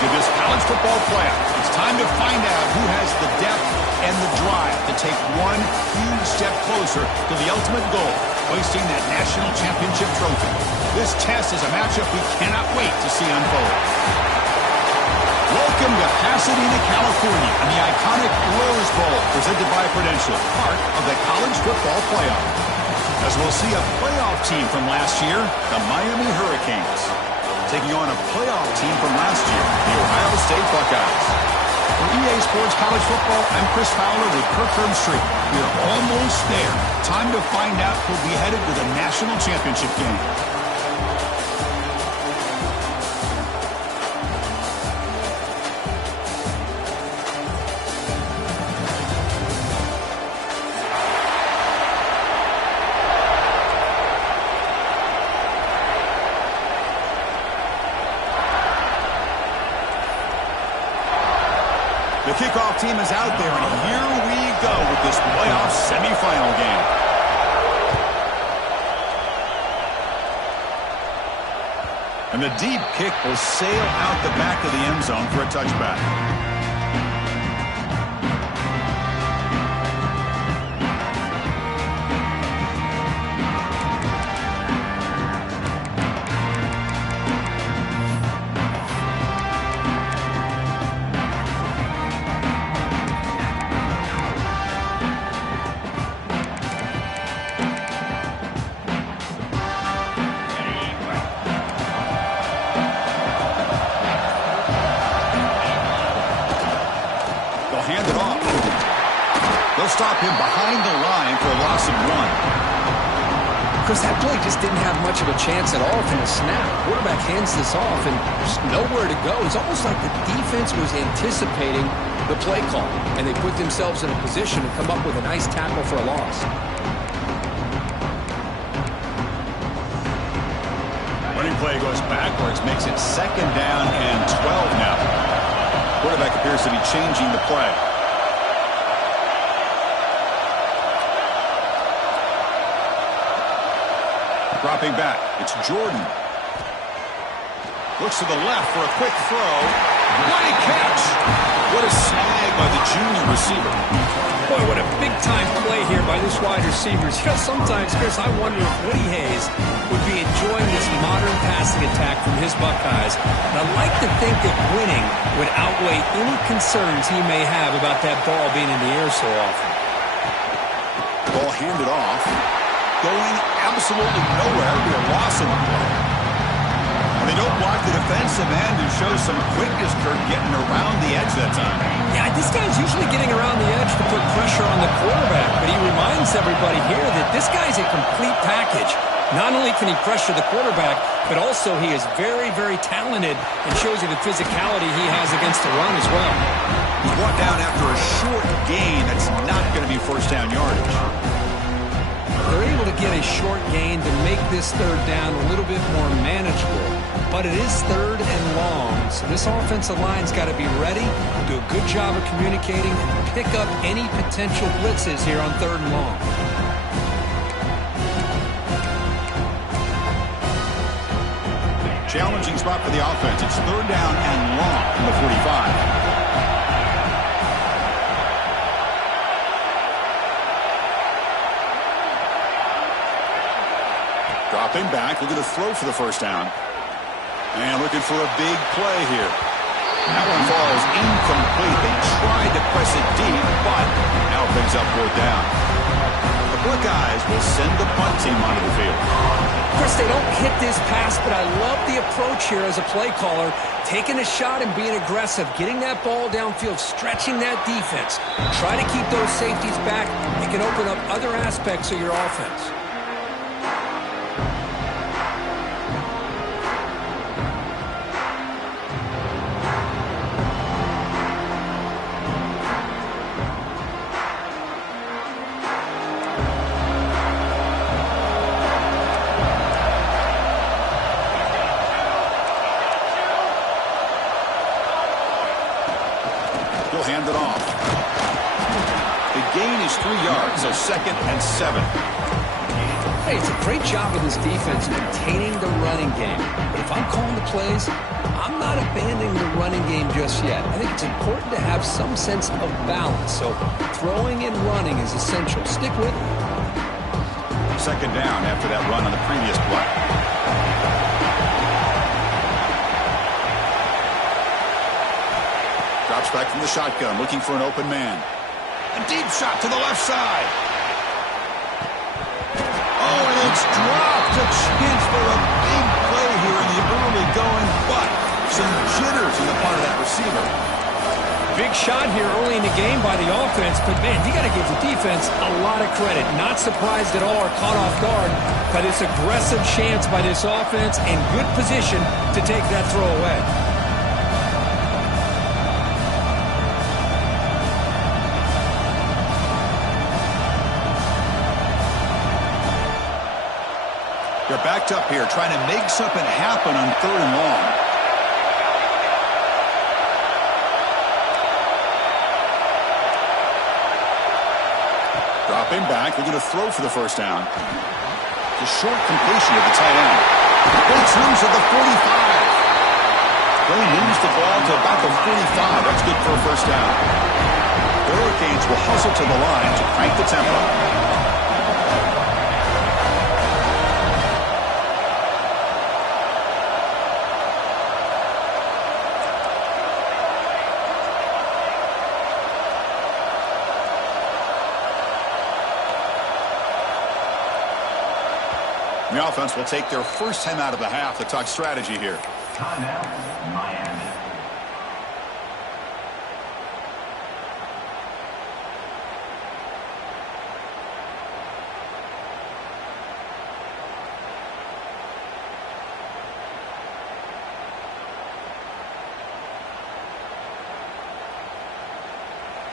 to this college football playoff. It's time to find out who has the depth and the drive to take one huge step closer to the ultimate goal, hoisting that national championship trophy. This test is a matchup we cannot wait to see unfold. Welcome to Pasadena, California, and the iconic Rose Bowl, presented by Prudential, part of the college football playoff. As we'll see a playoff team from last year, the Miami Hurricanes, taking on a playoff team from last year, the Ohio State Buckeyes. For EA Sports College Football, I'm Chris Fowler with Kirk Herbstreit. We are almost there. Time to find out who'll be headed to the national championship game. The kickoff team is out there, and here we go with this playoff semifinal game. And the deep kick will sail out the back of the end zone for a touchback. Hand it off. They'll stop him behind the line for a loss of 1. Chris, that play just didn't have much of a chance at all from the snap. Quarterback hands this off, and there's nowhere to go. It's almost like the defense was anticipating the play call, and they put themselves in a position to come up with a nice tackle for a loss. Running play goes backwards, makes it 2nd down and 12 now. Quarterback appears to be changing the play. Dropping back, it's Jordan. Looks to the left for a quick throw. What a catch! What a snag by the junior receiver. Boy, what a big-time play here by this wide receiver. You know, sometimes, Chris, I wonder if Woody Hayes would be enjoying this modern passing attack from his Buckeyes. And I'd like to think that winning would outweigh any concerns he may have about that ball being in the air so often. Ball handed off. Going absolutely nowhere. It'll be a loss of the play. And they don't block the defensive end and show some quickness, Kirk, getting around the edge that time. Yeah, this guy's usually getting around the edge to put pressure on the quarterback, but he reminds everybody here that this guy's a complete package. Not only can he pressure the quarterback, but also he is very, very talented and shows you the physicality he has against the run as well. He's brought down after a short gain that's not going to be first down yardage. They're able to get a short gain to make this 3rd down a little bit more manageable. But it is 3rd and long, so this offensive line's got to be ready, do a good job of communicating, and pick up any potential blitzes here on 3rd and long. Challenging spot for the offense. It's 3rd down and long from the 45. Dropping back, looking to throw for the first down. And looking for a big play here. That one falls incomplete. They tried to press it deep, but now it picks up 4th down. The Buckeyes will send the punt team onto the field. Chris, they don't hit this pass, but I love the approach here as a play caller. Taking a shot and being aggressive, getting that ball downfield, stretching that defense. Try to keep those safeties back. It can open up other aspects of your offense. Hand it off. The gain is 3 yards, so 2nd and 7. Hey, it's a great job of this defense maintaining the running game. But if I'm calling the plays, I'm I'm not abandoning the running game just yet. I think it's important to have some sense of balance. So throwing and running is essential. Stick with it. Second down after that run on the previous play. Drops back from the shotgun, looking for an open man. A deep shot to the left side. Oh, and it's dropped. A chance for a big play here in the early going, but some jitters on the part of that receiver. Big shot here early in the game by the offense, but man, you got to give the defense a lot of credit. Not surprised at all or caught off guard by this aggressive chance by this offense and good position to take that throw away. They're backed up here, trying to make something happen on 3rd and long. Dropping back, they're going to throw for the first down. The short completion of the tight end. Breaks loose at the 45. They moves the ball to about the 45. That's good for a first down. The Hurricanes will hustle to the line to crank the tempo. The offense will take their first time out of the half to talk strategy here. Timeout, Miami.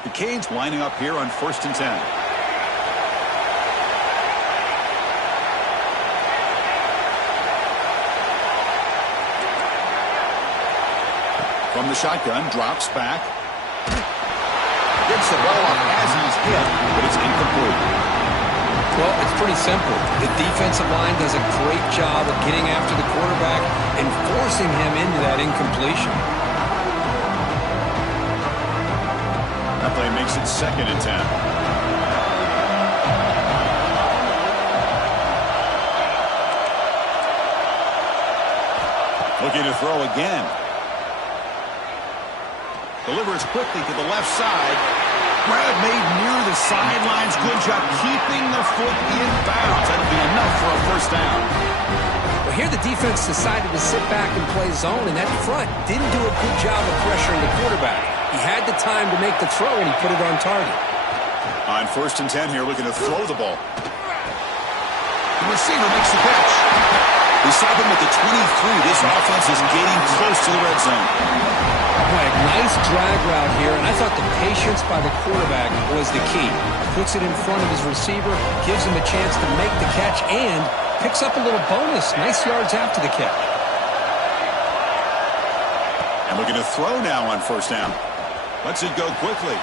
The Canes lining up here on 1st and 10. From the shotgun, drops back. Gets the ball off as he's hit, but it's incomplete. Well, it's pretty simple. The defensive line does a great job of getting after the quarterback and forcing him into that incompletion. That play makes it 2nd and 10. Looking to throw again. Delivers quickly to the left side. Grab made near the sidelines. Good job keeping the foot in bounds. That'll be enough for a first down. Well, here the defense decided to sit back and play zone, and that front didn't do a good job of pressuring the quarterback. He had the time to make the throw, and he put it on target. On 1st and 10 here, looking to throw the ball. The receiver makes the catch. We saw them at the 23. This offense is getting close to the red zone. Boy, nice drag route here, and I thought the patience by the quarterback was the key. Puts it in front of his receiver, gives him a chance to make the catch, and picks up a little bonus. Nice yards after the catch. And looking to throw now on 1st down. Lets it go quickly.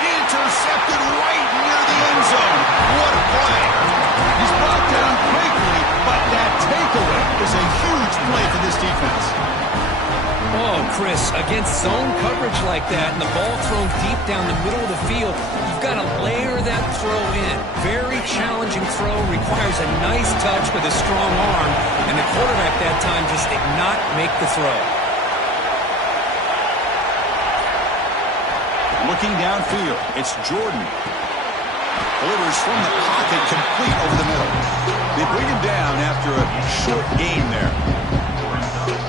Intercepted right near the end zone. What a play. He's brought down quickly, but that takeaway is a huge play for this defense. Oh, Chris, against zone coverage like that and the ball thrown deep down the middle of the field, you've got to layer that throw in. Very challenging throw, requires a nice touch with a strong arm, and the quarterback that time just did not make the throw. Looking downfield, it's Jordan. Delivers from the pocket, complete over the middle. They bring him down after a short gain there.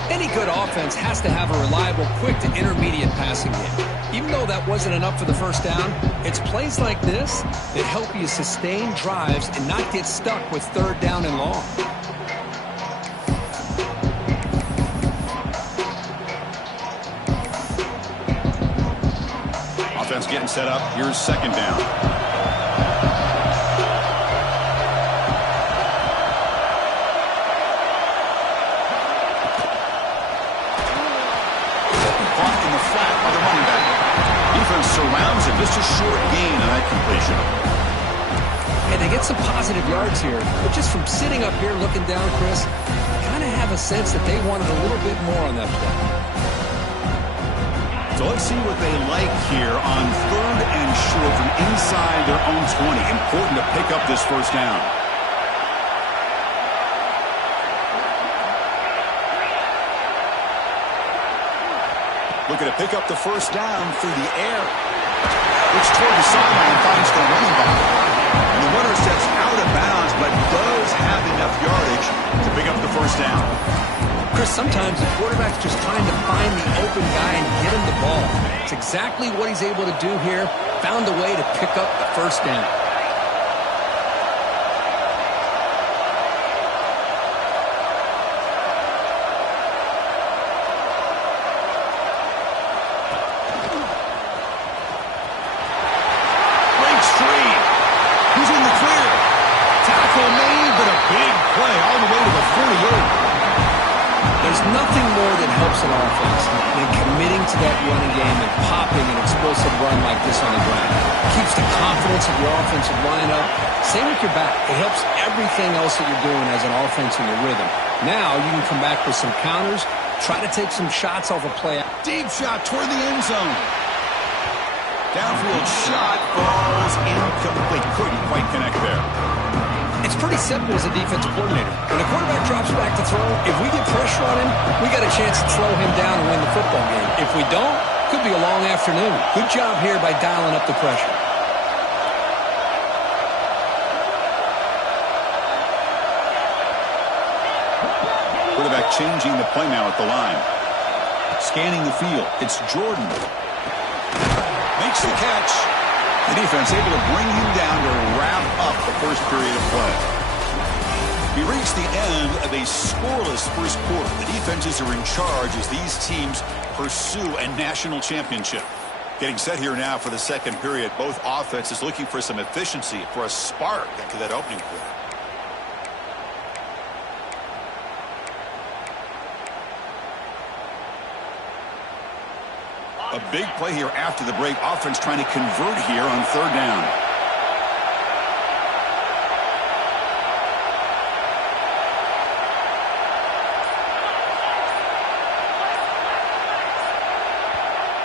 Any good offense has to have a reliable, quick to intermediate passing game. Even though that wasn't enough for the first down, it's plays like this that help you sustain drives and not get stuck with 3rd down and long. Offense getting set up. Here's 2nd down. Surrounds it. Just a short gain on that completion. And they get some positive yards here. But just from sitting up here looking down, Chris, I kind of have a sense that they wanted a little bit more on that play. So let's see what they like here on 3rd and short from inside their own 20. Important to pick up this first down. Looking to pick up the first down through the air. Looks toward the sideline, finds the running back. And the runner steps out of bounds, but does have enough yardage to pick up the first down. Chris, sometimes the quarterback's just trying to find the open guy and get him the ball. It's exactly what he's able to do here. Found a way to pick up the first down. Breaks free. He's in the clear. Tackle made, but a big play all the way to the 48. There's nothing more that helps an offense than committing to that running game and popping an explosive run like this on the ground. It keeps the confidence of your offensive line up. Same with your back. It helps everything else that you're doing as an offense in your rhythm. Now you can come back with some counters, try to take some shots off a play. Deep shot toward the end zone. Downfield shot falls incomplete. Couldn't quite connect there. It's pretty simple as a defensive coordinator. When the quarterback drops back to throw, if we get pressure on him, we got a chance to slow him down and win the football game. If we don't, could be a long afternoon. Good job here by dialing up the pressure. Quarterback changing the play now at the line. Scanning the field. It's Jordan. Makes the catch. The defense able to bring him down to wrap up the first period of play. We reach the end of a scoreless first quarter. The defenses are in charge as these teams pursue a national championship. Getting set here now for the second period. Both offenses looking for some efficiency, for a spark into that opening quarter. A big play here after the break. Offense trying to convert here on 3rd down.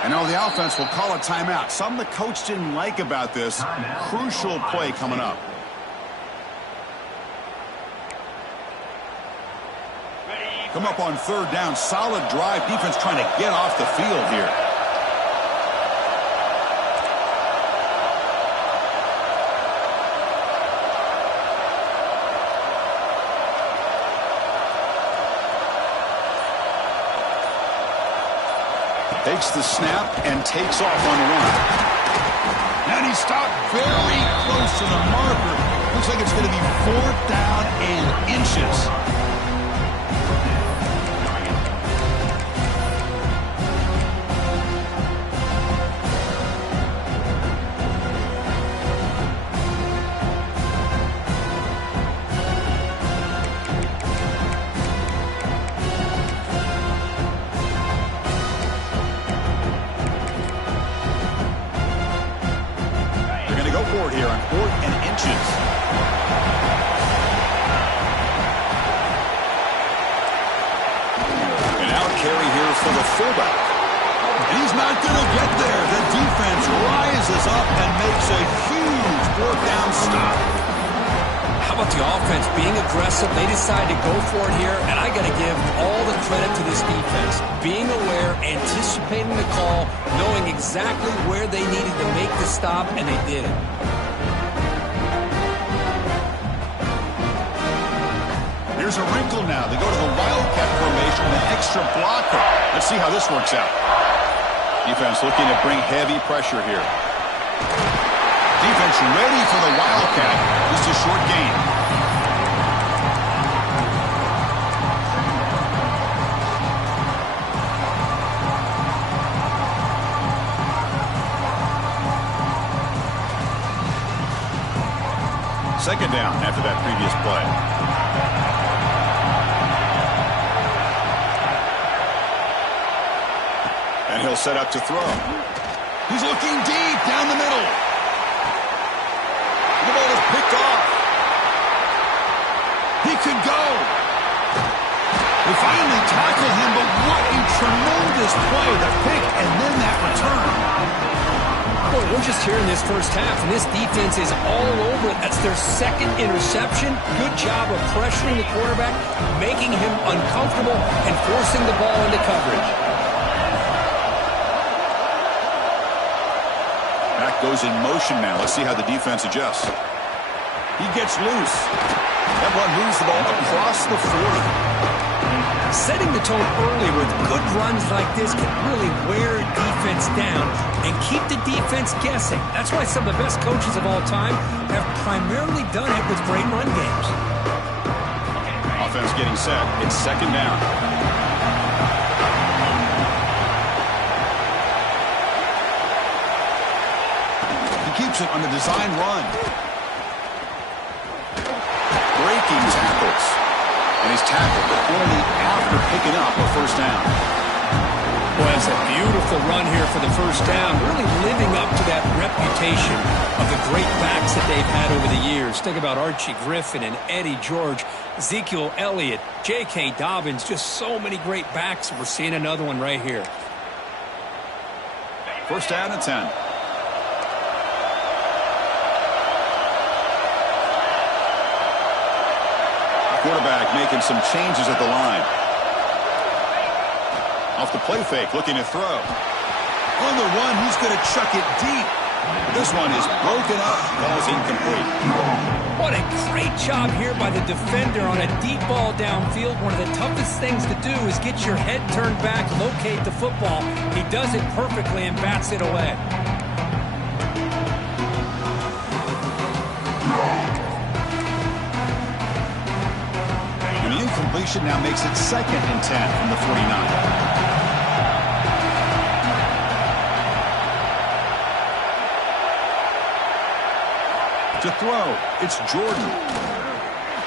And now the offense will call a timeout. Something the coach didn't like about this. Crucial play coming up. Come up on 3rd down. Solid drive. Defense trying to get off the field here. Takes the snap and takes off on the run. And he stopped very close to the marker. Looks like it's going to be 4th down and inches. Here on 4th and inches. An out carry here for the fullback. And he's not going to get there. The defense rises up and makes a huge 4th down stop. How about the offense being aggressive? They decide to go for it here, and I got to give all the credit to this defense. Being aware, anticipating the call, knowing exactly where they needed to make the stop, and they did it. Here's a wrinkle now. They go to the wildcat formation with an extra blocker. Let's see how this works out. Defense looking to bring heavy pressure here. Defense ready for the wildcat. Just a short gain. Second down after that previous play. And he'll set up to throw. He's looking deep down the middle. ball is picked off. He could go. They finally tackle him, but what a tremendous play. The pick and then that return. Boy, we're just here in this first half, and this defense is all over it. That's their second interception. Good job of pressuring the quarterback, making him uncomfortable, and forcing the ball into coverage. Back goes in motion now. Let's see how the defense adjusts. He gets loose. That one moves the ball across the 40. Setting the tone early with good runs like this can really wear a defense down and keep the defense guessing. That's why some of the best coaches of all time have primarily done it with great run games. Offense getting set. It's second down. He keeps it on the design run. Breaking tackles. And he's tackled, but only after picking up a first down. Boy, that's a beautiful run here for the first down, really living up to that reputation of the great backs that they've had over the years. Think about Archie Griffin and Eddie George, Ezekiel Elliott, J.K. Dobbins, just so many great backs. We're seeing another one right here. First down at 10. Quarterback making some changes at the line. Off the play fake, looking to throw. On the run, he's going to chuck it deep. This one is broken up. Ball's incomplete. What a great job here by the defender on a deep ball downfield. One of the toughest things to do is get your head turned back, locate the football. He does it perfectly and bats it away. Completion now makes it second and 10 from the 49. To throw, it's Jordan.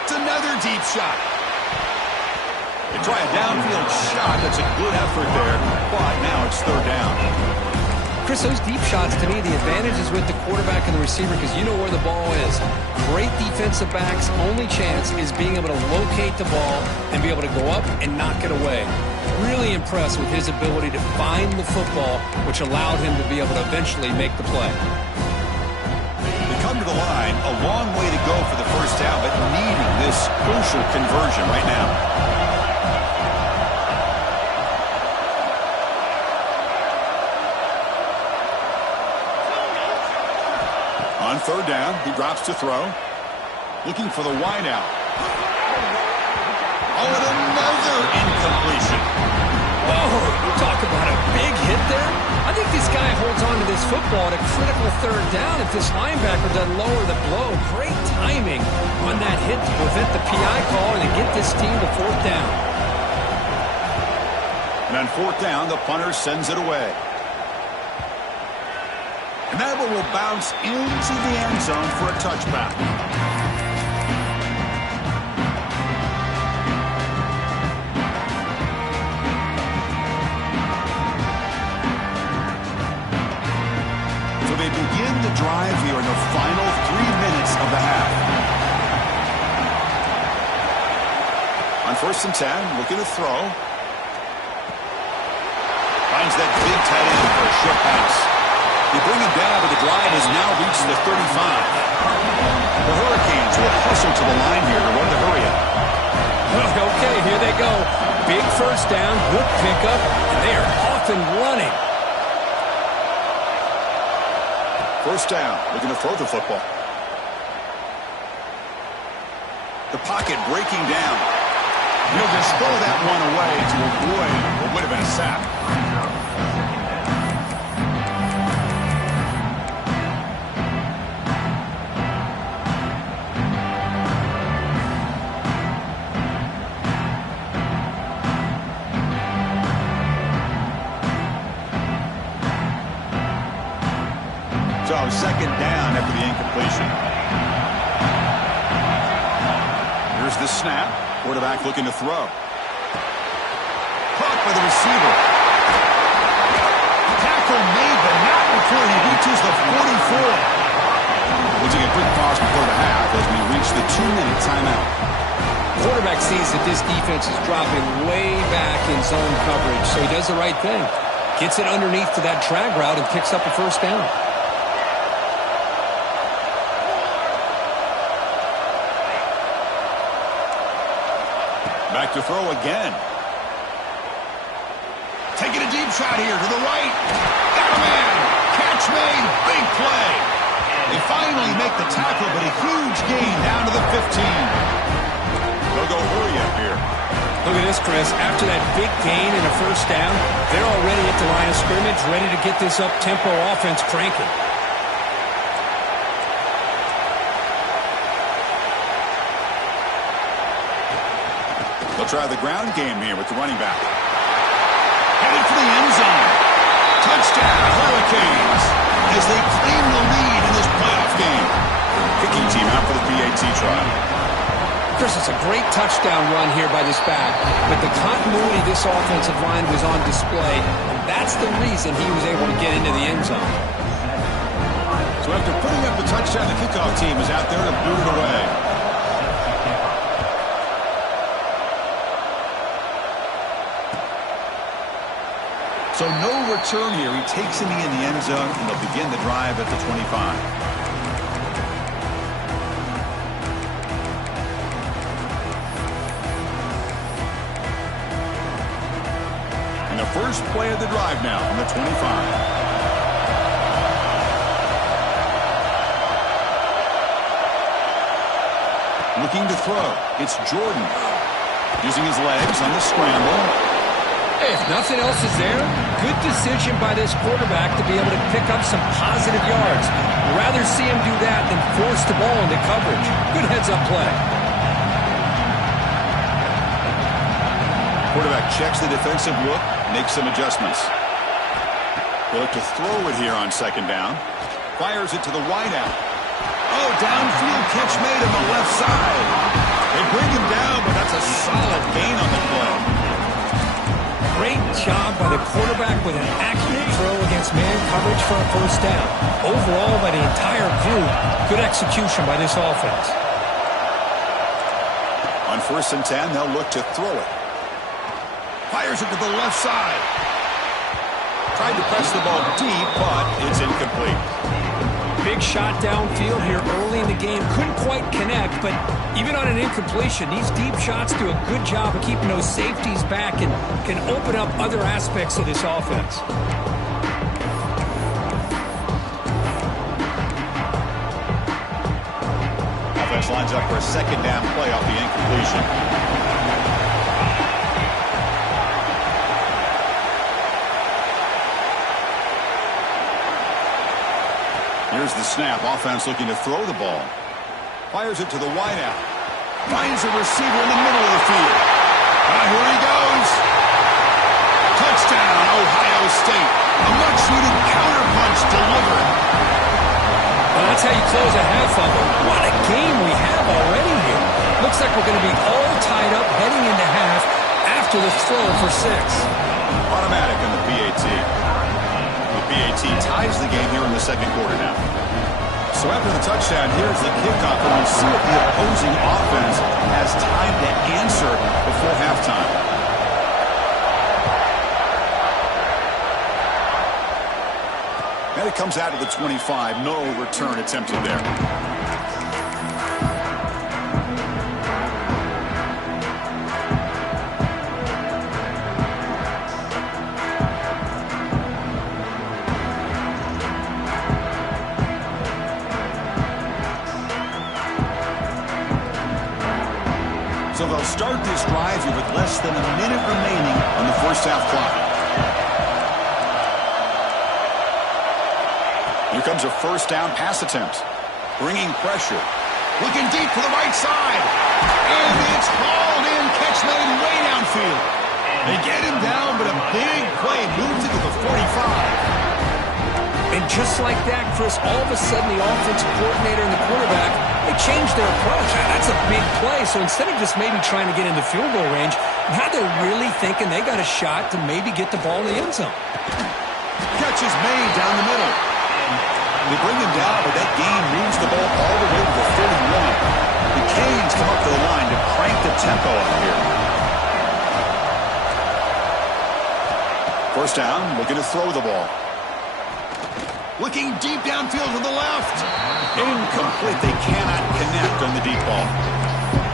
It's another deep shot. They try a downfield shot. That's a good effort there, but now it's third down. Chris, those deep shots, to me, the advantage is with the quarterback and the receiver because you know where the ball is. Great defensive backs' only chance is being able to locate the ball and be able to go up and knock it away. Really impressed with his ability to find the football, which allowed him to be able to eventually make the play. They come to the line, a long way to go for the first down, but needing this crucial conversion right now. On third down, he drops to throw. Looking for the wideout. Oh, and another incompletion. Oh, talk about a big hit there. I think this guy holds on to this football at a critical third down if this linebacker doesn't lower the blow. Great timing on that hit to prevent the PI call and to get this team to fourth down. And on fourth down, the punter sends it away. And that one will bounce into the end zone for a touchback. So they begin the drive here in the final 3 minutes of the half. On first and 10, looking to throw. Finds that big tight end for a short pass. They bring him down, but the drive has now reached the 35. The Hurricanes will hustle to the line here to run the hurry up. Okay, here they go. Big first down, good pickup, and they are off and running. First down, looking to throw the football. The pocket breaking down. He'll just throw that one away to avoid what would have been a sack. So second down after the incompletion. Here's the snap. Quarterback looking to throw. Caught by the receiver. Tackle made, but not before he reaches the 44. It's Using a quick pause before the half as we reach the 2-minute timeout. Quarterback sees that this defense is dropping way back in zone coverage, so he does the right thing. Gets it underneath to that drag route and picks up a first down. Back to throw again. Taking a deep shot here to the right. Got a man. Catch made. Big play. They finally make the tackle, but a huge gain down to the 15. They'll go hurry up here. Look at this, Chris. After that big gain and a first down, they're already at the line of scrimmage, ready to get this up-tempo offense cranking. They'll try the ground game here with the running back. Headed for the end zone. Touchdown, Hurricanes, as they claim the lead in this playoff game. Kicking team out for the PAT try. Chris, it's a great touchdown run here by this back, but the continuity of this offensive line was on display, and that's the reason he was able to get into the end zone. So after putting up the touchdown, the kickoff team is out there to boot it away. So no return here. He takes him in the end zone, and they'll begin the drive at the 25. And the first play of the drive now on the 25. Looking to throw. It's Jordan. Using his legs on the scramble. Hey, if nothing else is there, good decision by this quarterback to be able to pick up some positive yards. I'd rather see him do that than force the ball into coverage. Good heads-up play. Quarterback checks the defensive look, makes some adjustments. They look to throw it here on second down. Fires it to the wideout. Oh, downfield catch made on the left side. They bring him down, but that's a solid gain on the play. Great job by the quarterback with an accurate throw against man coverage for a first down. Overall, by the entire group, good execution by this offense. On 1st and 10, they'll look to throw it. Fires it to the left side. Tried to press the ball deep, but it's incomplete. Big shot downfield here early in the game. Couldn't quite connect, but even on an incompletion, these deep shots do a good job of keeping those safeties back and can open up other aspects of this offense. Offense lines up for a second down play off the incompletion. Here's the snap. Offense looking to throw the ball. Fires it to the wideout. Finds a receiver in the middle of the field. Here he goes. Touchdown, Ohio State. A much-needed counterpunch delivered. Well, that's how you close a half of it. What a game we have already here. Looks like we're going to be all tied up heading into half after this throw for 6. Automatic in the PAT. PAT ties the game here in the second quarter now. So after the touchdown, here's the kickoff, and we'll see if the opposing offense has time to answer before halftime. And it comes out of the 25. No return attempted there. So they'll start this drive here with less than a minute remaining on the first half clock. Here comes a first down pass attempt. Bringing pressure. Looking deep to the right side. And it's hauled in. Catch made way downfield. They get him down, but a big play moves it to the 45. And just like that, Chris, all of a sudden the offensive coordinator and the quarterback, they changed their approach. That's a big play. So instead of just maybe trying to get into field goal range, now they're really thinking they got a shot to maybe get the ball in the end zone. Catch is made down the middle. They bring him down, but that gain moves the ball all the way to the 31. The Canes come up to the line to crank the tempo up here. First down, looking to throw the ball. Looking deep downfield to the left. Incomplete. They cannot connect on the deep ball.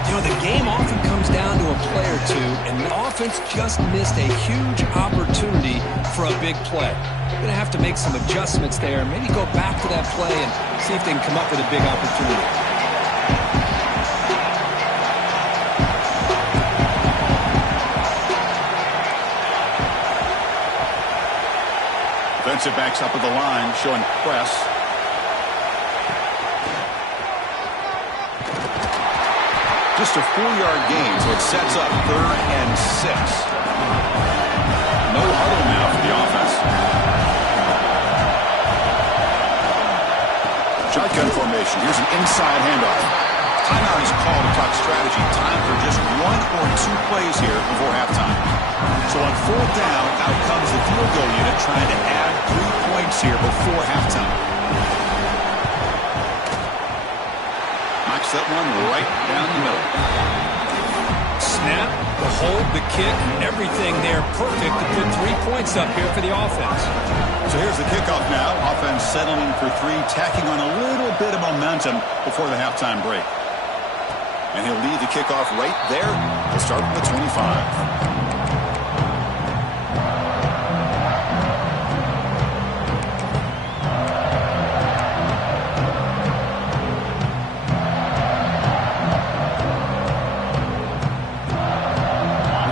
You know, the game often comes down to a play or two, and the offense just missed a huge opportunity for a big play. They're going to have to make some adjustments there, maybe go back to that play and see if they can come up with a big opportunity. Defensive backs up at the line, showing press. Just a 4-yard gain, so it sets up 3rd and 6. No huddle now for the offense. Shotgun formation. Here's an inside handoff. Timeout is called to talk strategy. Time for just 1 or 2 plays here before halftime. So on 4th down, out comes the field goal unit trying to add 3 points here before halftime. Knocks that one right down the middle. Snap, the hold, the kick, everything there perfect to put 3 points up here for the offense. So here's the kickoff now. Offense settling for 3, tacking on a little bit of momentum before the halftime break. And he'll lead the kickoff right there. He'll start from the 25.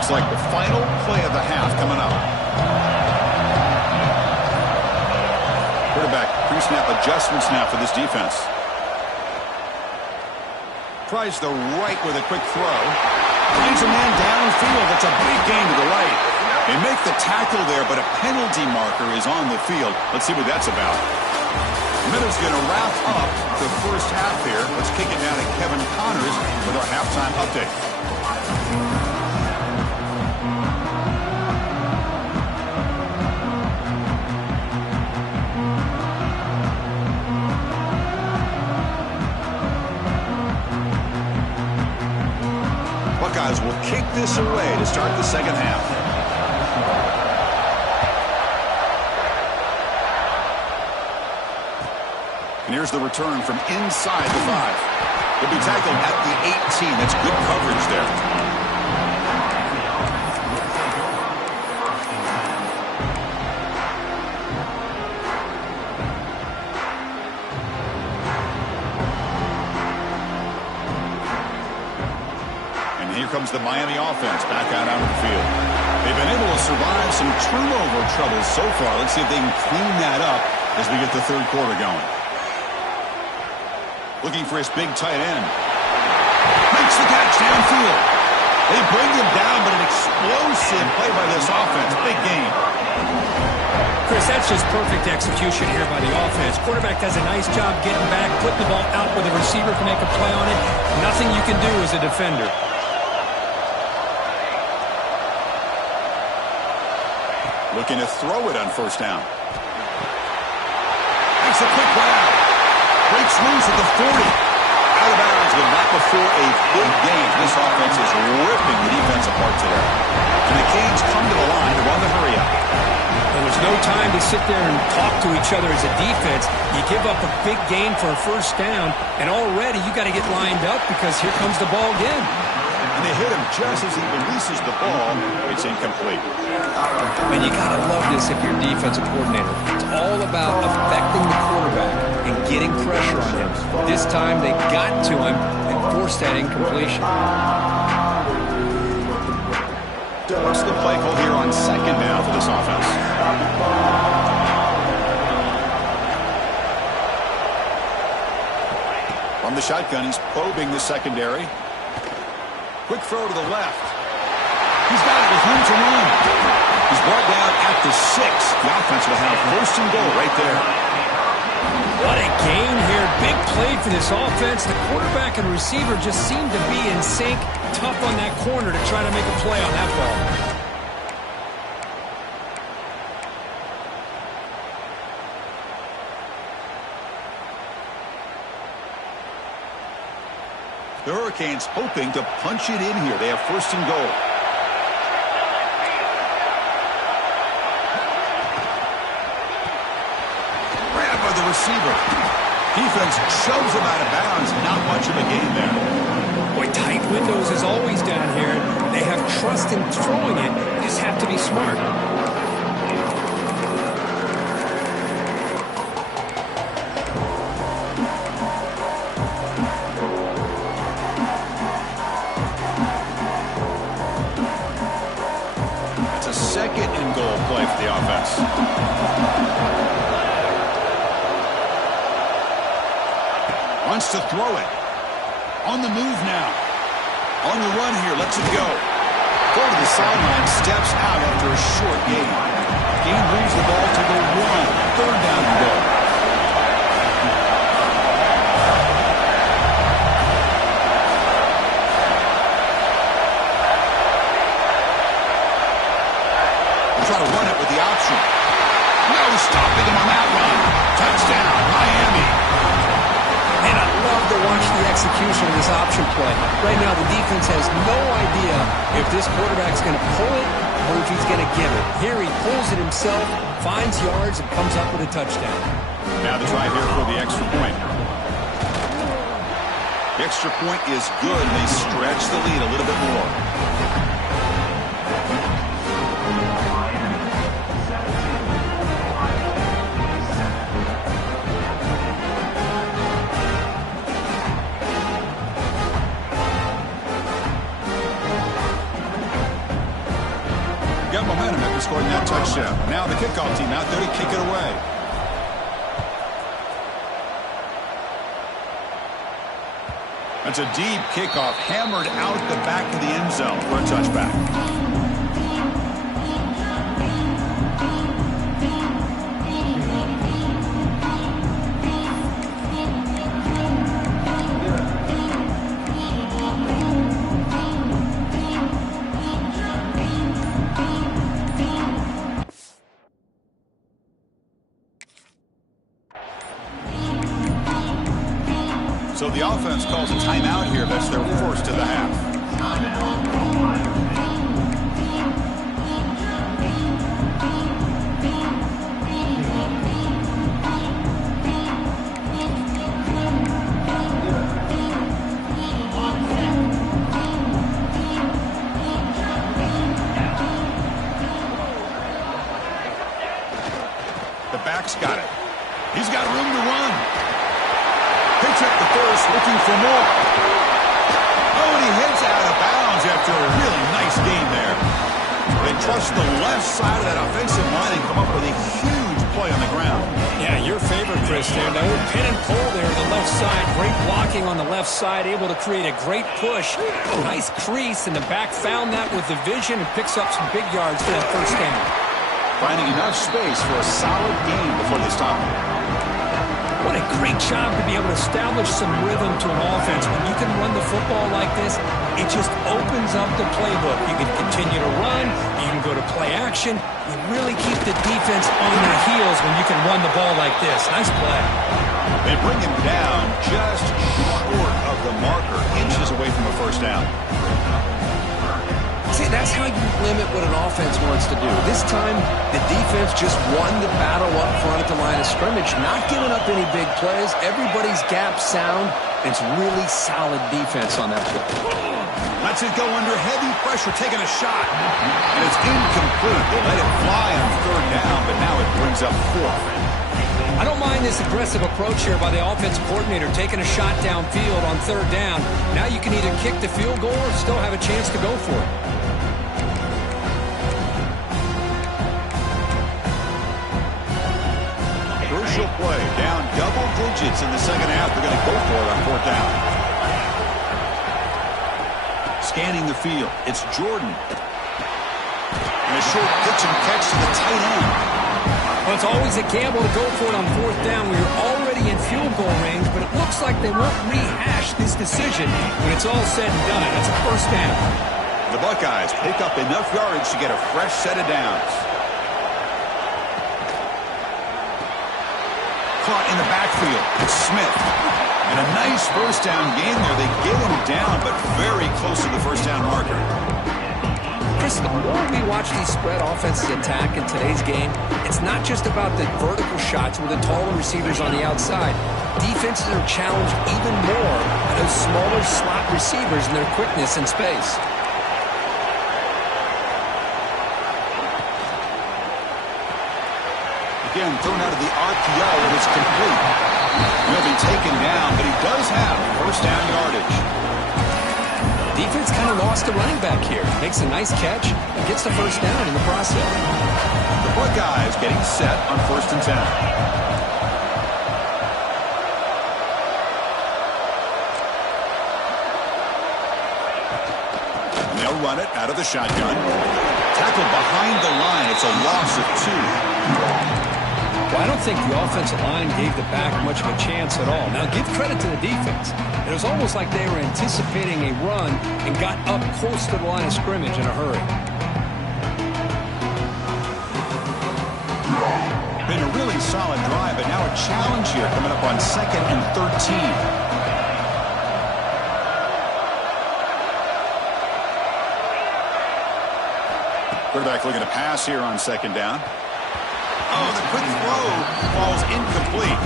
Like the final play of the half coming up. Quarterback pre-snap adjustments now for this defense. Tries the right with a quick throw. Finds a man downfield. That's a big gain to the right. They make the tackle there, but a penalty marker is on the field. Let's see what that's about. Minutes going to wrap up the first half here. Let's kick it down to Kevin Connors with our halftime update. Buckeyes will kick this away to start the second half. And here's the return from inside the 5. He'll be tackled at the 18. That's good coverage there. Comes the Miami offense back out onto the field. They've been able to survive some turnover troubles so far. Let's see if they can clean that up as we get the third quarter going. Looking for his big tight end. Makes the catch downfield. They bring him down, but an explosive play by this offense. Big game. Chris, that's just perfect execution here by the offense. Quarterback does a nice job getting back, putting the ball out where the receiver can make a play on it. Nothing you can do as a defender. Looking to throw it on first down. Makes a quick grab. Breaks loose at the 40. Out of bounds, but not before a big gain. This offense is ripping the defense apart today. And the Canes come to the line to run the hurry up. And there's no time to sit there and talk to each other as a defense. You give up a big gain for a first down, and already you got to get lined up because here comes the ball again. And they hit him just as he releases the ball. It's incomplete. And you got to love this if you're a defensive coordinator. It's all about affecting the quarterback and getting pressure on him. This time they got to him and forced that incompletion. What's the play call here on second down for this offense? From the shotgun, he's probing the secondary. Quick throw to the left. He's got it with room to run. He's brought down at the 6. The offense will have first and goal right there. What a gain here. Big play for this offense. The quarterback and receiver just seem to be in sync. Tough on that corner to try to make a play on that ball. The Hurricanes hoping to punch it in here. They have first and goal. Grab by the receiver. Defense shoves him out of bounds. Not much of a gain there. Boy, tight windows is always down here. They have trust in throwing it. They just have to be smart. It's a second and goal play for the offense. Wants to throw it. On the move now. On the run here. Lets it go. Go to the sideline. Steps out after a short gain. Gain moves the ball to the 1. Third down and goal. We'll try to run it with the option. No stopping him on that run. Touchdown, Miami. And I love to watch the execution of this option play. Right now, the defense has no idea if this quarterback's going to pull it or if he's going to give it. Here he pulls it himself, finds yards, and comes up with a touchdown. Now the try here for the extra point. The extra point is good. They stretch the lead a little bit more. Got momentum after scoring that touchdown. Now the kickoff team out there to kick it away. That's a deep kickoff, hammered out the back of the end zone for a touchback. So the offense calls a timeout here. That's their first of the half. The back's got it. He's got room to run. Picks up the first, looking for more. Oh, and he heads out of bounds after a really nice game there. They trust the left side of that offensive line and come up with a huge play on the ground. Yeah, your favorite, Chris, there. The old pin and pull there on the left side. Great blocking on the left side, able to create a great push. Nice crease, and the back found that with the vision and picks up some big yards for that first down. Finding enough space for a solid game before they stop. What a great job to be able to establish some rhythm to an offense. When you can run the football like this, it just opens up the playbook. You can continue to run. You can go to play action. You really keep the defense on their heels when you can run the ball like this. Nice play. They bring him down just short of the marker, inches away from a first down. See, that's how you limit what an offense wants to do. This time, the defense just won the battle up front at the line of scrimmage, not giving up any big plays. Everybody's gap sound. It's really solid defense on that play. Lets it go under heavy pressure, taking a shot. And it's incomplete. They let it fly on third down, but now it brings up fourth. I don't mind this aggressive approach here by the offensive coordinator, taking a shot downfield on third down. Now you can either kick the field goal or still have a chance to go for it. Crucial play, down double digits in the second half. They're going to go for it on fourth down. Scanning the field, it's Jordan. And a short pitch and catch to the tight end. Well, it's always a gamble to go for it on fourth down. We are already in field goal range, but it looks like they won't rehash this decision when it's all said and done. That's a first down. The Buckeyes pick up enough yardage to get a fresh set of downs. Caught in the backfield. It's Smith. And a nice first down gain there. They get him down, but very close to the first down marker. Chris, the more we watch these spread offenses attack in today's game, it's not just about the vertical shots with the taller receivers on the outside. Defenses are challenged even more by those smaller slot receivers and their quickness in space. Again, thrown out of the RPO, and it's complete. He'll be taken down, but he does have first down yardage. Defense kind of lost a running back here. Makes a nice catch and gets the first down in the process. The Buckeyes getting set on 1st and 10. And they'll run it out of the shotgun. Tackled behind the line. It's a loss of 2. Well, I don't think the offensive line gave the back much of a chance at all. Now, give credit to the defense. It was almost like they were anticipating a run and got up close to the line of scrimmage in a hurry. Been a really solid drive, but now a challenge here coming up on 2nd and 13. Quarterback looking to pass here on 2nd down. Oh, the quick throw falls incomplete.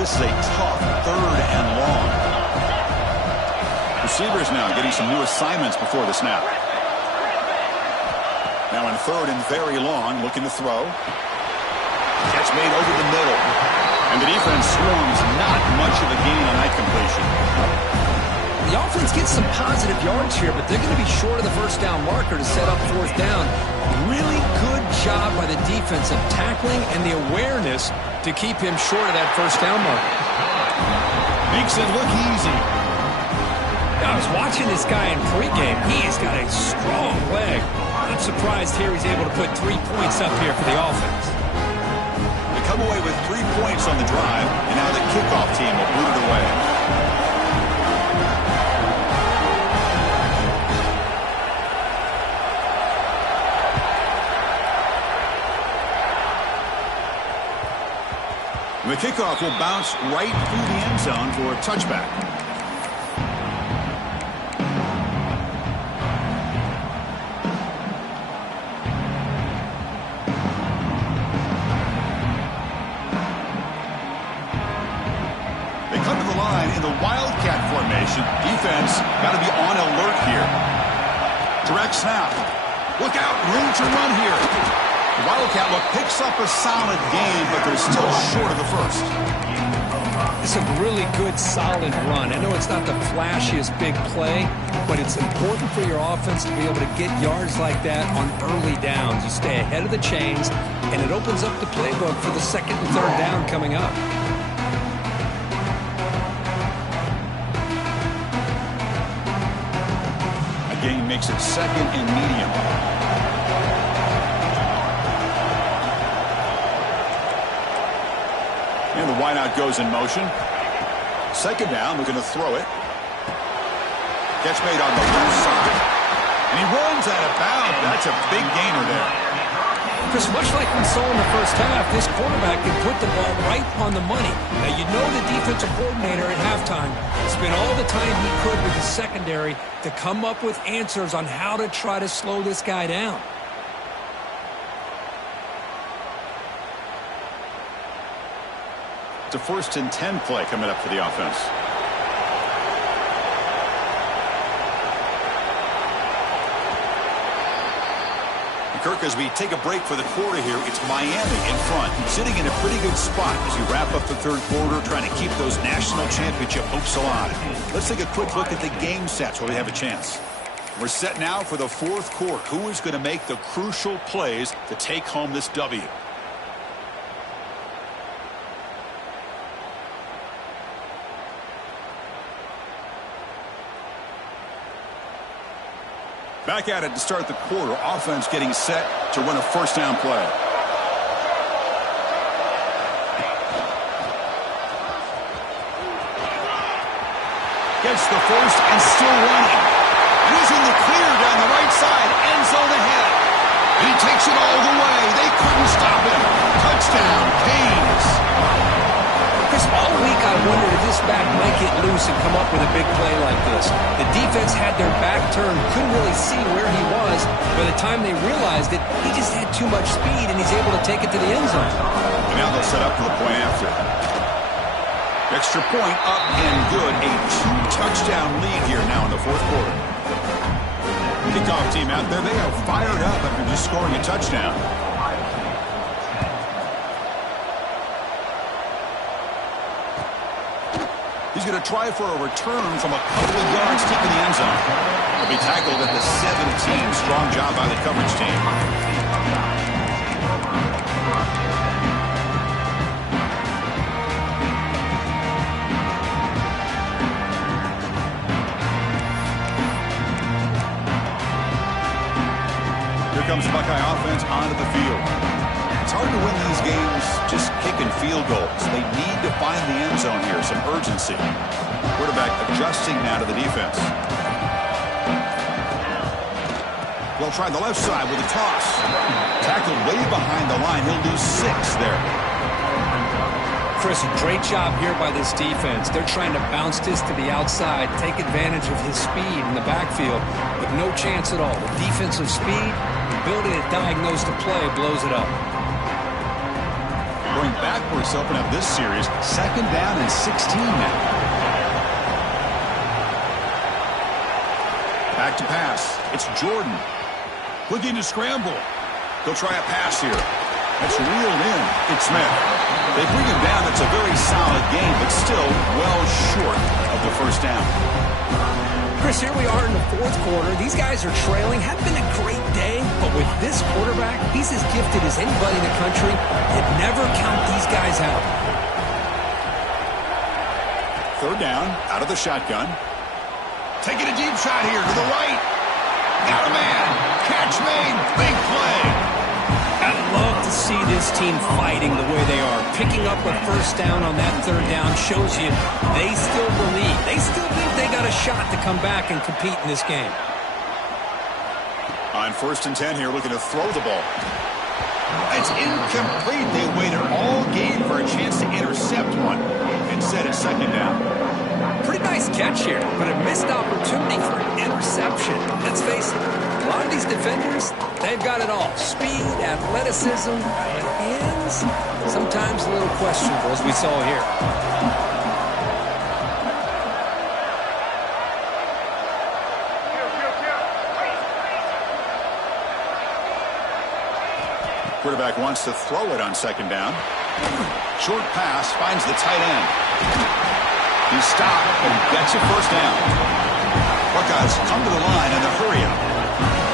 This is a tough 3rd and long. Receivers now getting some new assignments before the snap. Now in 3rd and very long, looking to throw. Catch made over the middle. And the defense swarms not much of a gain on that completion. The offense gets some positive yards here, but they're going to be short of the first down marker to set up 4th down. Really good job by the defense of tackling and the awareness to keep him short of that first down marker. Makes it look easy. I was watching this guy in pregame. He has got a strong leg. I'm surprised here he's able to put 3 points up here for the offense. They come away with 3 points on the drive, and now the kickoff team will boot it away. The kickoff will bounce right through the end zone for a touchback. They come to the line in the Wildcat formation. Defense got to be on alert here. Direct snap. Look out, room to run here. The Wildcat look picks up a solid gain, but they're still short of the first. It's a really good, solid run. I know it's not the flashiest big play, but it's important for your offense to be able to get yards like that on early downs. You stay ahead of the chains, and it opens up the playbook for the 2nd and 3rd down coming up. A gain makes it 2nd and medium. And the wideout goes in motion. 2nd down, looking to throw it. Catch made on the left side. And he runs out of bounds. That's a big gainer there. Chris, much like we saw in the first half, this quarterback can put the ball right on the money. Now, you know the defensive coordinator at halftime spent all the time he could with the secondary to come up with answers on how to try to slow this guy down. It's a 1st and 10 play coming up for the offense. Kirk, as we take a break for the quarter here, it's Miami in front, sitting in a pretty good spot as you wrap up the 3rd quarter, trying to keep those national championship hopes alive. Let's take a quick look at the game sets where we have a chance. We're set now for the 4th quarter. Who is going to make the crucial plays to take home this W? Back at it to start the quarter. Offense getting set to run a first down play. Gets the first and still running. Using the clear down the right side. End zone ahead. He takes it all the way. They couldn't stop him. Touchdown, Canes. Chris, all week I wondered if this back might get loose and come up with a big play like this. The defense had their back turned, couldn't really see where he was. By the time they realized it, he just had too much speed, and he's able to take it to the end zone. And now they'll set up for the point after. Extra point up and good. A 2-touchdown lead here now in the fourth quarter. Kickoff team out there. They are fired up after just scoring a touchdown. He's going to try for a return from a couple of yards deep in the end zone. He'll be tackled at the 17. Strong job by the coverage team. Comes Buckeye offense onto the field. It's hard to win these games just kicking field goals. They need to find the end zone here, some urgency. Quarterback adjusting now to the defense. They'll try the left side with a toss. Tackled way behind the line. He'll lose 6 there. Chris, a great job here by this defense. They're trying to bounce this to the outside, take advantage of his speed in the backfield, but no chance at all. The defensive speed, the ability to diagnose the play blows it up. Going backwards to open up this series. 2nd down and 16 now. Back to pass. It's Jordan. Looking to scramble. They'll try a pass here. That's reeled in. It's Smith. They bring him down. It's a very solid game, but still well short of the first down. Chris, here we are in the fourth quarter. These guys are trailing. Hadn't been a great day, but with this quarterback, he's as gifted as anybody in the country. You'd never count these guys out. 3rd down, out of the shotgun. Taking a deep shot here to the right. Got a man. Catch made. Big play. I love to see this team fighting the way they are. Picking up a first down on that 3rd down shows you they still believe. They still believe they got a shot to come back and compete in this game. On 1st and 10 here, looking to throw the ball. It's incomplete. They waited all game for a chance to intercept one. Instead, it's 2nd down. Pretty nice catch here, but a missed opportunity for an interception. Let's face it, a lot of these defenders, they've got it all. Speed, athleticism, but hands, sometimes a little questionable, as we saw here. Quarterback wants to throw it on 2nd down. Short pass finds the tight end. He stopped and gets a first down. Buckeyes come to the line in the hurry up.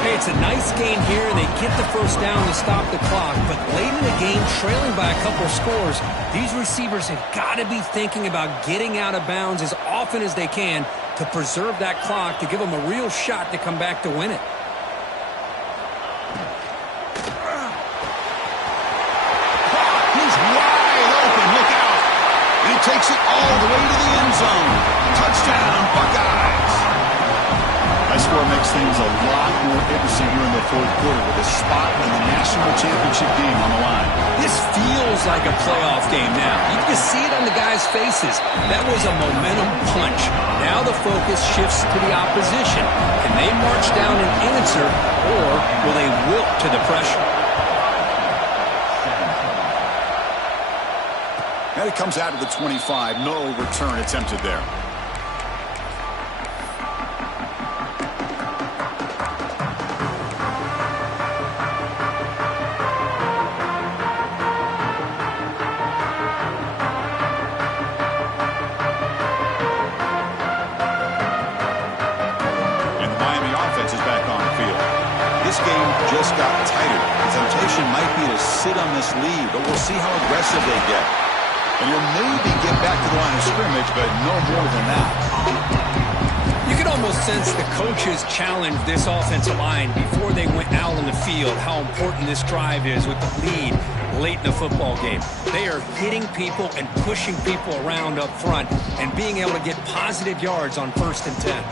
Hey, it's a nice game here, and they get the first down to stop the clock. But late in the game, trailing by a couple scores, these receivers have got to be thinking about getting out of bounds as often as they can to preserve that clock, to give them a real shot to come back to win it. Takes it all the way to the end zone. Touchdown, Buckeyes. That score makes things a lot more interesting here in the fourth quarter with a spot in the national championship game on the line. This feels like a playoff game now. You can see it on the guys' faces. That was a momentum punch. Now the focus shifts to the opposition. Can they march down and answer, or will they wilt to the pressure? And it comes out of the 25. No return attempted there. And the Miami offense is back on the field. This game just got tighter. The temptation might be to sit on this lead, but we'll see how aggressive they get. And you'll maybe get back to the line of scrimmage, but no more than that. You can almost sense the coaches challenged this offensive line before they went out on the field, how important this drive is with the lead late in the football game. They are hitting people and pushing people around up front and being able to get positive yards on 1st and 10.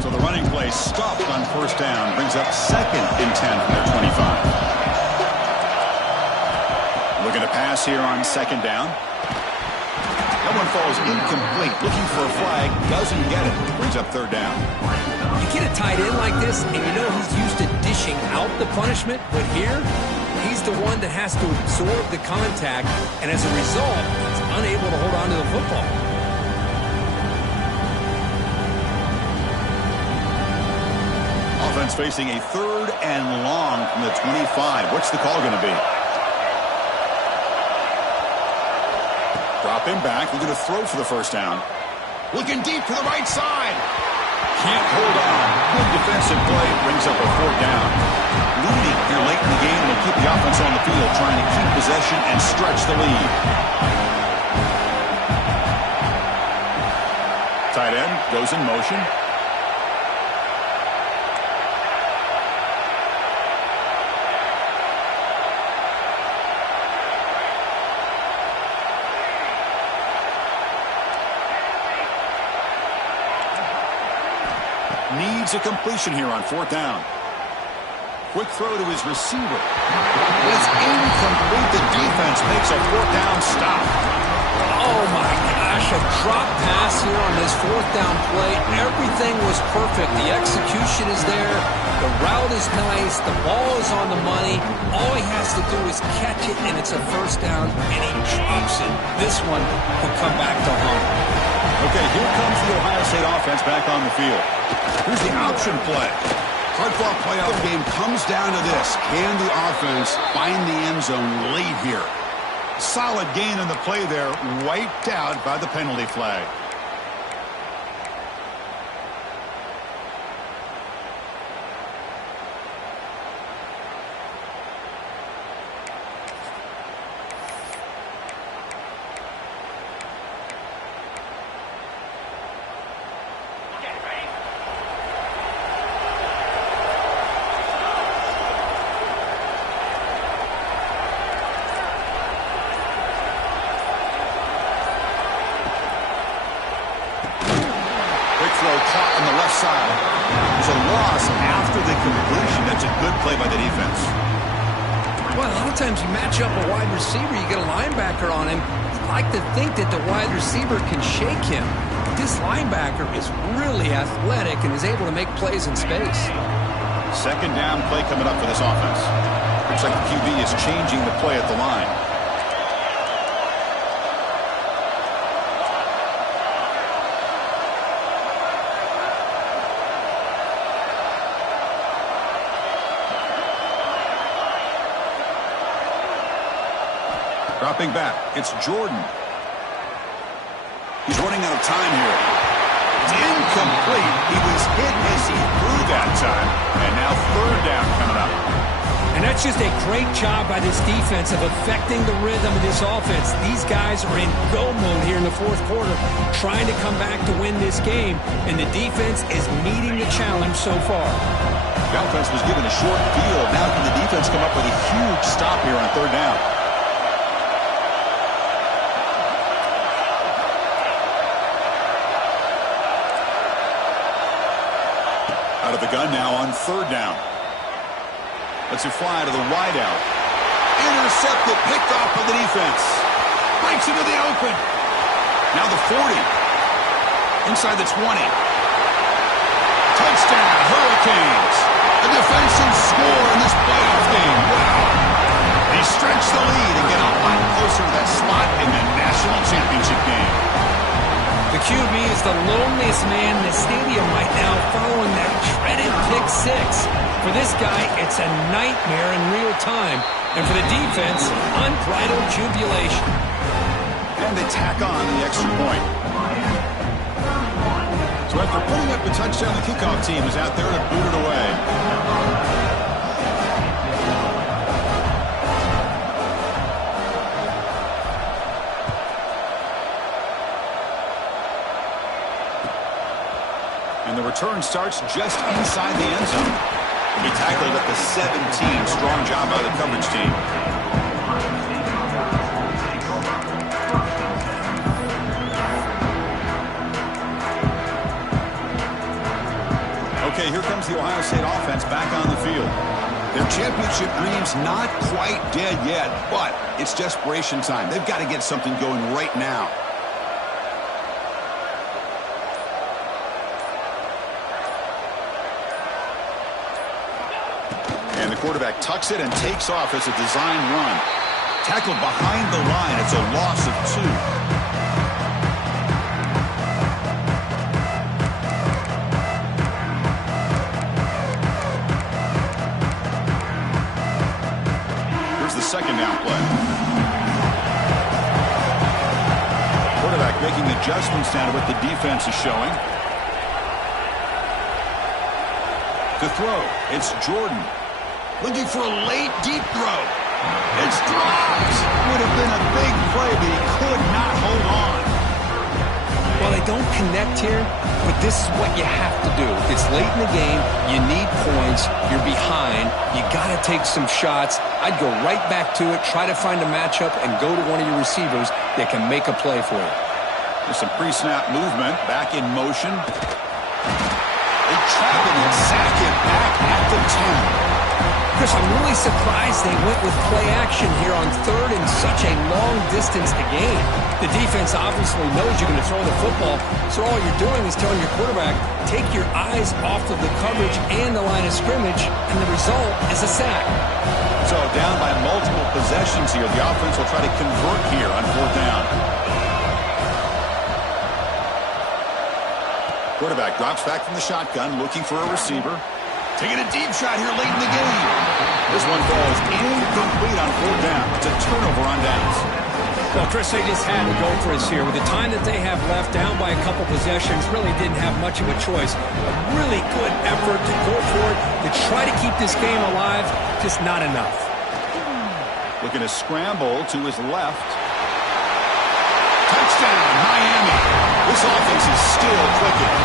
So the running play stopped on 1st down, brings up 2nd and 10 from their 25. Looking to pass here on 2nd down. That one falls incomplete. Looking for a flag, doesn't get it. Brings up 3rd down. You get a tight end like this, and you know he's used to dishing out the punishment, but here, he's the one that has to absorb the contact, and as a result, he's unable to hold on to the football. Offense facing a 3rd and long from the 25. What's the call going to be? Dropping back, looking to throw for the 1st down. Looking deep to the right side. Can't hold on. Good defensive play, brings up a 4th down. Leading here late in the game will keep the offense on the field, trying to keep possession and stretch the lead. Tight end goes in motion. Needs a completion here on 4th down. Quick throw to his receiver. It's incomplete. The defense makes a 4th down stop. Oh my gosh, a drop pass here on this 4th down play. Everything was perfect. The execution is there. The route is nice. The ball is on the money. All he has to do is catch it, and it's a 1st down, and he drops it. This one will come back to haunt. Okay, here comes the Ohio State offense back on the field. Here's the option play. Hard-fought playoff game comes down to this. Can the offense find the end zone late here? Solid gain on the play there, wiped out by the penalty flag. Caught on the left side. There's a loss after the completion. That's a good play by the defense. Well, a lot of times you match up a wide receiver, you get a linebacker on him. You'd like to think that the wide receiver can shake him. This linebacker is really athletic and is able to make plays in space. 2nd down play coming up for this offense. Looks like the QB is changing the play at the line. Dropping back, it's Jordan. He's running out of time here. It's incomplete. He was hit as he threw that time. And now 3rd down coming up. And that's just a great job by this defense of affecting the rhythm of this offense. These guys are in go mode here in the 4th quarter, trying to come back to win this game. And the defense is meeting the challenge so far. The offense was given a short field. Now can the defense come up with a huge stop here on 3rd down? Out of the gun now on 3rd down. Lets it fly to the wideout. Intercepted, picked off by the defense. Breaks into the open. Now the 40. Inside the 20. Touchdown, Hurricanes. A defensive score in this playoff game. Wow. They stretch the lead and get a lot closer to that spot in the national championship game. The QB is the loneliest man in the stadium right now following that dreaded pick 6. For this guy, it's a nightmare in real time. And for the defense, unbridled jubilation. And they tack on the extra point. So after putting up a touchdown, the kickoff team is out there to boot it away. And the return starts just inside the end zone. He tackled at the 17. Strong job by the coverage team. Okay, here comes the Ohio State offense back on the field. Their championship dream's not quite dead yet, but it's desperation time. They've got to get something going right now. And the quarterback tucks it and takes off as a design run. Tackled behind the line. It's a loss of 2. Second down play. Quarterback making adjustments now to what the defense is showing. To throw, it's Jordan. Looking for a late deep throw. It's dropped. Would have been a big play, but he could not hold on. Well, they don't connect here, but this is what you have to do. It's late in the game. You need points. You're behind. You got to take some shots. I'd go right back to it, try to find a matchup, and go to one of your receivers that can make a play for you. There's some pre-snap movement. Back in motion. They trap him and sack him back at the 10. Chris, I'm really surprised they went with play action here on third and such a long distance to gain. The defense obviously knows you're going to throw the football, so all you're doing is telling your quarterback, take your eyes off of the coverage and the line of scrimmage, and the result is a sack. So down by multiple possessions here, the offense will try to convert here on fourth down. Quarterback drops back from the shotgun, looking for a receiver. Taking a deep shot here late in the game. This one falls incomplete on fourth down. It's a turnover on downs. Well, Chris, they just had to go for us here. With the time that they have left, down by a couple possessions, really didn't have much of a choice. A really good effort to go for it, to try to keep this game alive, just not enough. Looking to scramble to his left. Touchdown, Miami. This offense is still clicking.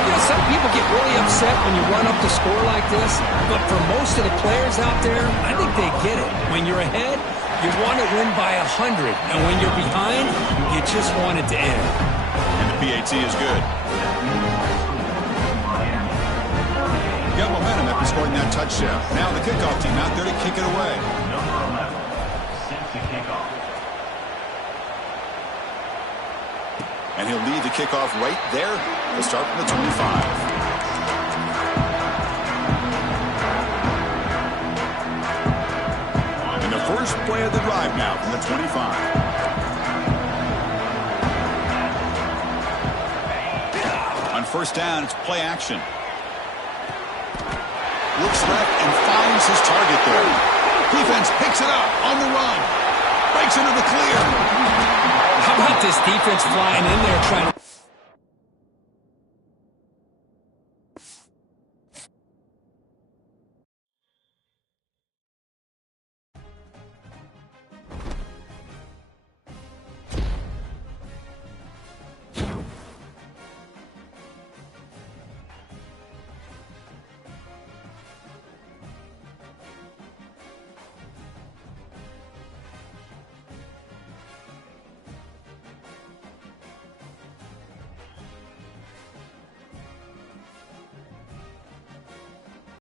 You know, some people get really upset when you run up the score like this, but for most of the players out there, I think they get it. When you're ahead, you want to win by 100, and when you're behind, you just want it to end. And the PAT is good. Got momentum after scoring that touchdown. Now the kickoff team out there to kick it away. Number 11 since the kickoff. And he'll lead the kickoff right there to start from the 25. And the first play of the drive now from the 25. On first down, it's play action. Looks left and finds his target there. Defense picks it up on the run. Breaks into the clear. How about this defense flying in there trying to...